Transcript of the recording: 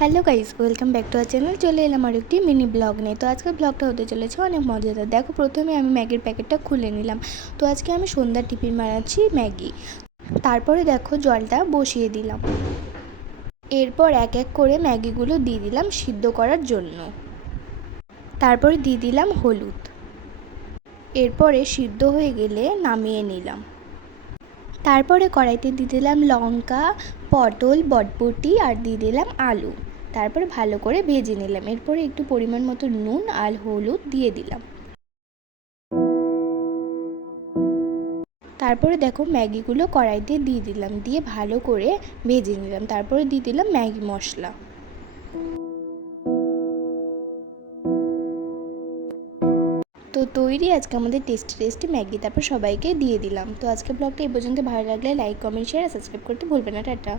Hello guys, welcome back to our channel. চলে এলাম আর একটি মিনি ব্লগ নিয়ে। তো আজকের ব্লগটা হতে চলেছে অনেক মজাদার। দেখো, প্রথমে আমি ম্যাগির প্যাকেটটা খুলে নিলাম। তো আজকে আমি সন্ধ্যার টিফিন বানাচ্ছি ম্যাগি। তারপরে দেখো জলটা বসিয়ে দিলাম। এরপর এক এক করে ম্যাগিগুলো দিয়ে দিলাম সিদ্ধ করার জন্য। তারপরে দিয়ে দিলাম হলুদ। এরপরে সিদ্ধ হয়ে গেলে নামিয়ে নিলাম। তারপরে কড়াইতে দিয়ে দিলাম লঙ্কা, পটল, বটবটি আর দিয়ে দিলাম আলু। তারপরে ভালো করে ভেজে নিলাম। এরপরে একটু পরিমাণ মতো নুন আর হলুদ দিয়ে দিলাম। তারপরে দেখো ম্যাগিগুলো কড়াইতে দিয়ে দিলাম, দিয়ে ভালো করে ভেজে নিলাম। তারপরে দিয়ে দিলাম ম্যাগি মশলা। তো তৈরি আজকে আমাদের টেস্টি টেস্টি ম্যাগি। তারপর সবাইকে দিয়ে দিলাম। তো আজকে ব্লগটা এই পর্যন্ত। ভালো লাগলে লাইক, কমেন্ট, শেয়ার আর সাবস্ক্রাইব করতে ভুলবেন না। টাটা।